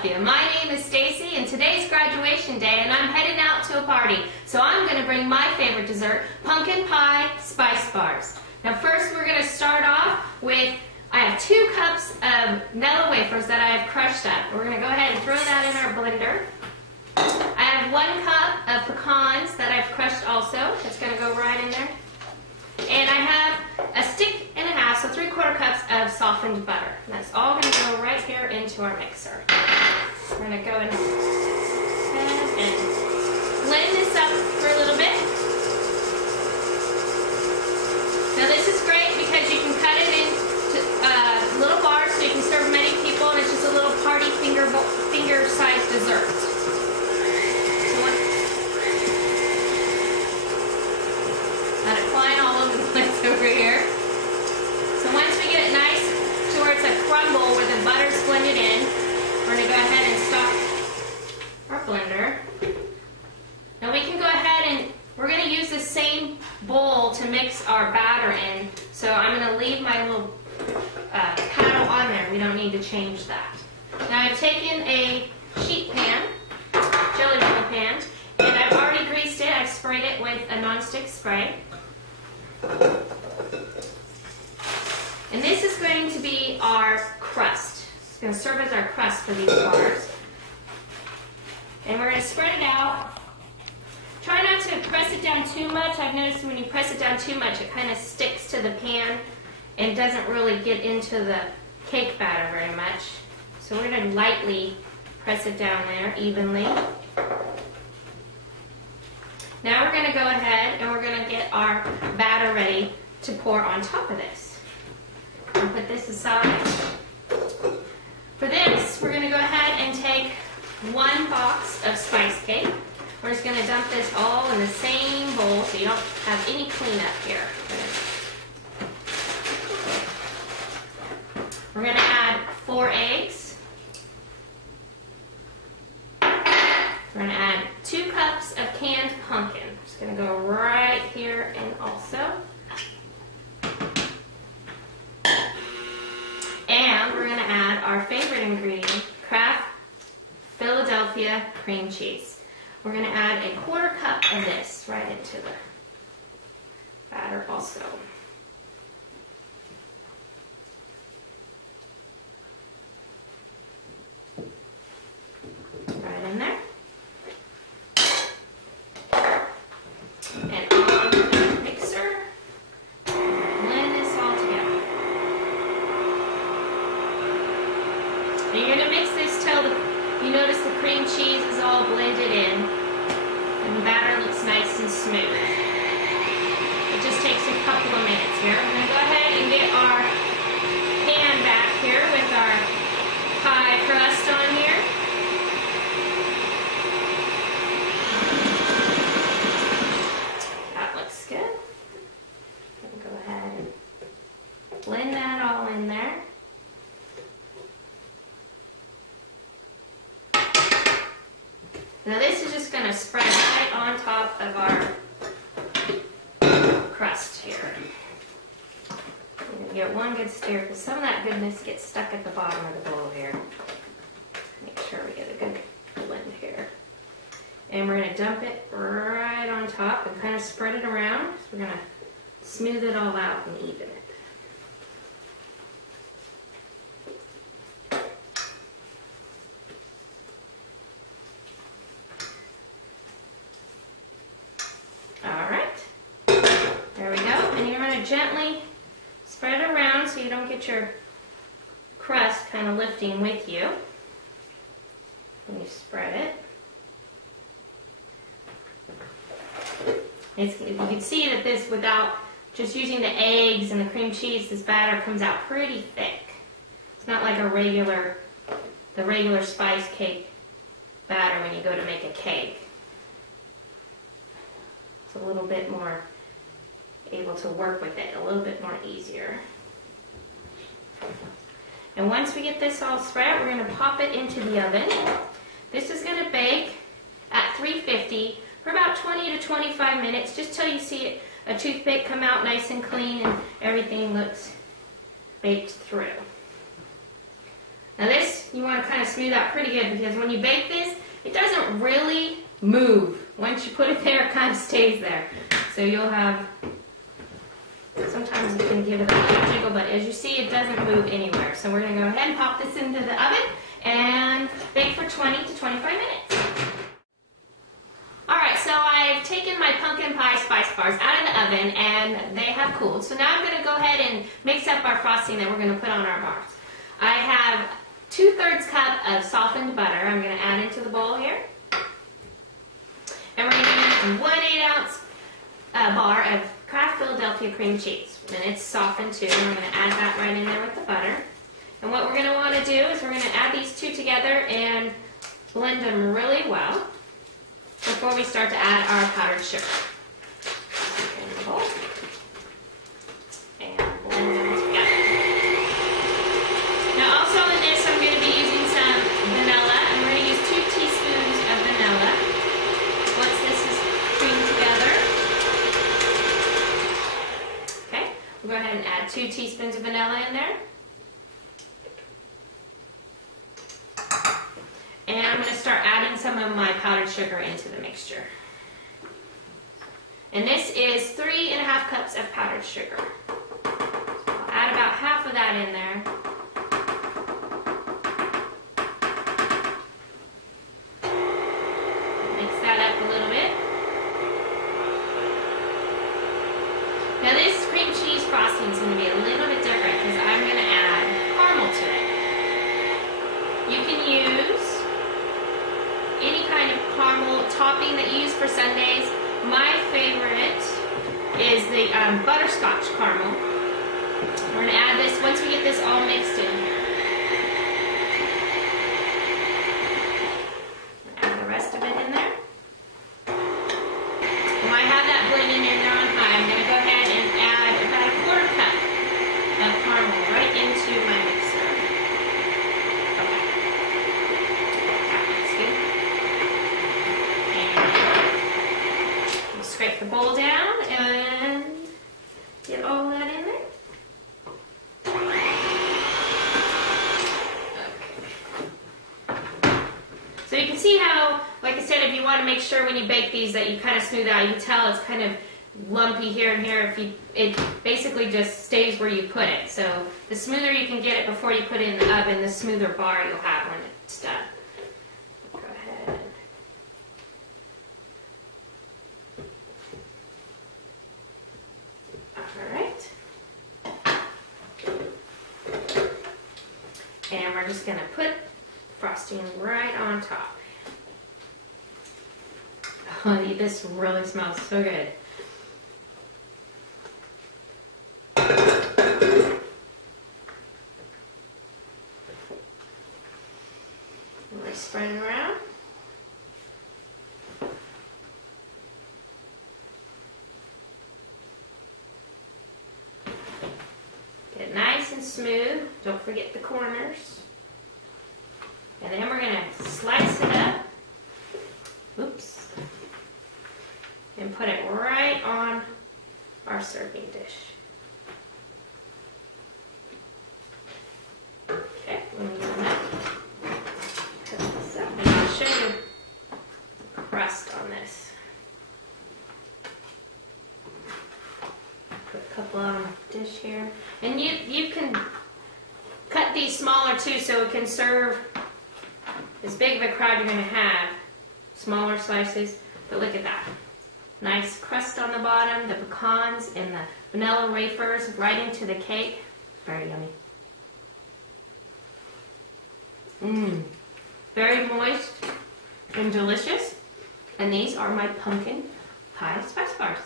Philadelphia. My name is Stacy and today's graduation day and I'm heading out to a party. So I'm going to bring my favorite dessert, pumpkin pie spice bars. Now first we're going to start off with, I have 2 cups of Nilla wafers that I have crushed up. We're going to go ahead and throw that in our blender. I have 1 cup of pecans that I've crushed also. That's going to go right in there. And I have a stick and a half, so 3/4 cups of softened butter. And that's all going to go right here into our mixer. We're going to go ahead and blend this up for a little bit. Now this is great because you can cut it into little bars so you can serve many people, and it's just a little party finger-sized dessert. Let it fly all over the place over here. So once we get it nice to where it's a crumble where the butter's blended in, we're going to go ahead and stop our blender. Now we can go ahead and we're going to use the same bowl to mix our batter in. So I'm going to leave my little paddle on there. We don't need to change that. Now I've taken a sheet pan, jelly roll pan, and I've already greased it. I've sprayed it with a nonstick spray. And this is going to be our crust. It's going to serve as our crust for these bars. And we're going to spread it out. Try not to press it down too much. I've noticed when you press it down too much, it kind of sticks to the pan and doesn't really get into the cake batter very much. So we're going to lightly press it down there evenly. Now we're going to go ahead and we're going to get our batter ready to pour on top of this. I'll put this aside. For this, we're going to go ahead and take 1 box of spice cake. We're just going to dump this all in the same bowl so you don't have any cleanup here. We're going to add 4 eggs. We're going to add 2 cups of canned pumpkin. Just going to go right here and also. And we're going to add our favorite ingredient, Kraft Philadelphia cream cheese. We're going to add a 1/4 cup of this right into the batter also. Right in there. And on the mixer, blend this all together. And you're going to mix this till you notice the cream cheese is all blended in and the batter looks nice and smooth. It just takes a couple of minutes here. I'm going to go ahead and get our pan back here with our pie crust on here. That looks good. I'm going to go ahead and blend that all in there. Now this is just going to spread right on top of our crust here. We're going to get one good stir because some of that goodness gets stuck at the bottom of the bowl here. Make sure we get a good blend here. And we're going to dump it right on top and kind of spread it around. So we're going to smooth it all out and even it. Gently spread it around so you don't get your crust kind of lifting with you when you spread it. You can see that this, without just using the eggs and the cream cheese, this batter comes out pretty thick. It's not like the regular spice cake batter when you go to make a cake. It's a little bit more able to work with it, a little bit more easier. And once we get this all spread, we're going to pop it into the oven. This is going to bake at 350 for about 20 to 25 minutes, just till you see a toothpick come out nice and clean and everything looks baked through. Now this, you want to kind of smooth out pretty good because when you bake this, it doesn't really move. Once you put it there, it kind of stays there. So you'll have, sometimes you can give it a little jiggle, but as you see, it doesn't move anywhere. So we're going to go ahead and pop this into the oven and bake for 20 to 25 minutes. Alright, so I've taken my pumpkin pie spice bars out of the oven and they have cooled. So now I'm going to go ahead and mix up our frosting that we're going to put on our bars. I have 2/3 cup of softened butter I'm going to add into the bowl here. And we're going to use 1/8 ounce bar of Kraft Philadelphia cream cheese. And it's softened too, and we're going to add that right in there with the butter. And what we're going to want to do is we're going to add these two together and blend them really well before we start to add our powdered sugar. In the bowl. And blend them together. Now also in this I'm going to be using some vanilla. I'm going to use 2 teaspoons of vanilla. Once this is creamed together. Okay, we'll go ahead and add 2 teaspoons of vanilla in there. And I'm going to start adding some of my powdered sugar into the mixture. And this is 3½ cups of powdered sugar. So I'll add about half of that in there. Mix that up a little bit. Now this cream cheese frosting is going to be a little bit different because I'm going to add caramel to it. You can use any kind of caramel topping that you use for sundaes. My favorite is the butterscotch caramel. We're going to add this once we get this all mixed in here. Add the rest of it in there. When I have that blended in there on high, I'm going to go ahead and add about 1/4 cup of caramel right into my mixer. Okay. That looks good. And scrape the bowl down and get all that in there. So you can see how, like I said, if you want to make sure when you bake these that you kind of smooth out, you can tell it's kind of lumpy here and here. It basically just stays where you put it. So the smoother you can get it before you put it in the oven, the smoother bar you'll have when it's done. Go ahead. Alright. And we're just going to put frosting right on top. Oh, this really smells so good. Really spread it around. Get it nice and smooth. Don't forget the corners. And then we're going to slice it up. Oops. And put it right on our serving dish. Okay, let me get that. Cut this up. And I'll show you the crust on this. Put a couple on the dish here. And you can cut these smaller too so it can serve as big of a crowd you're going to have. Smaller slices, but look at that. Nice crust on the bottom, the pecans and the vanilla wafers right into the cake. Very yummy. Very moist and delicious. And these are my pumpkin pie spice bars.